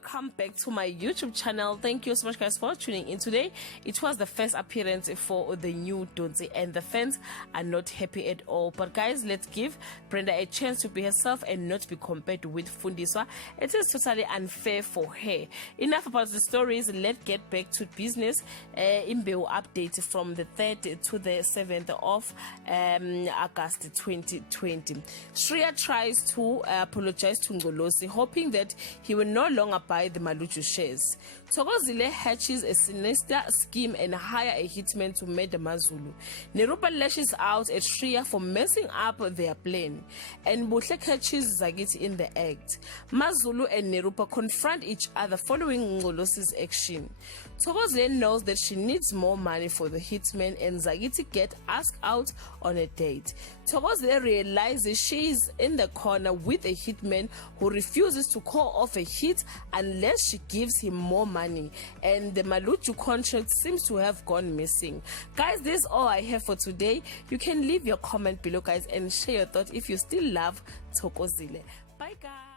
welcome back to my YouTube channel. Thank you so much guys for tuning in today. It was the first appearance for the new Donzi and the fans are not happy at all. But guys, let's give Brenda a chance to be herself and not be compared with Fundiswa. It is totally unfair for her. Enough about the stories, let's get back to business. Imbewu update from the 3rd to the 7th of August 2020. Shreya tries to apologize to Ngolosi, hoping that he will no longer buy the Maluchu shares. Thokozile hatches a sinister scheme and hire a hitman to murder Mazulu. Nerupa lashes out at Shreya for messing up their plan, and Buhle catches Zagiti in the act. Mazulu and Nerupa confront each other following Ngolosi's action. Thokozile knows that she needs more money for the hitman, and Zagiti get asked out on a date. Thokozile realizes she is in the corner with a hitman who refuses to call off a hit unless she gives him more money, and the Maluchu contract seems to have gone missing. Guys, this is all I have for today. You can leave your comment below guys and share your thoughts if you still love Thokozile. Bye guys.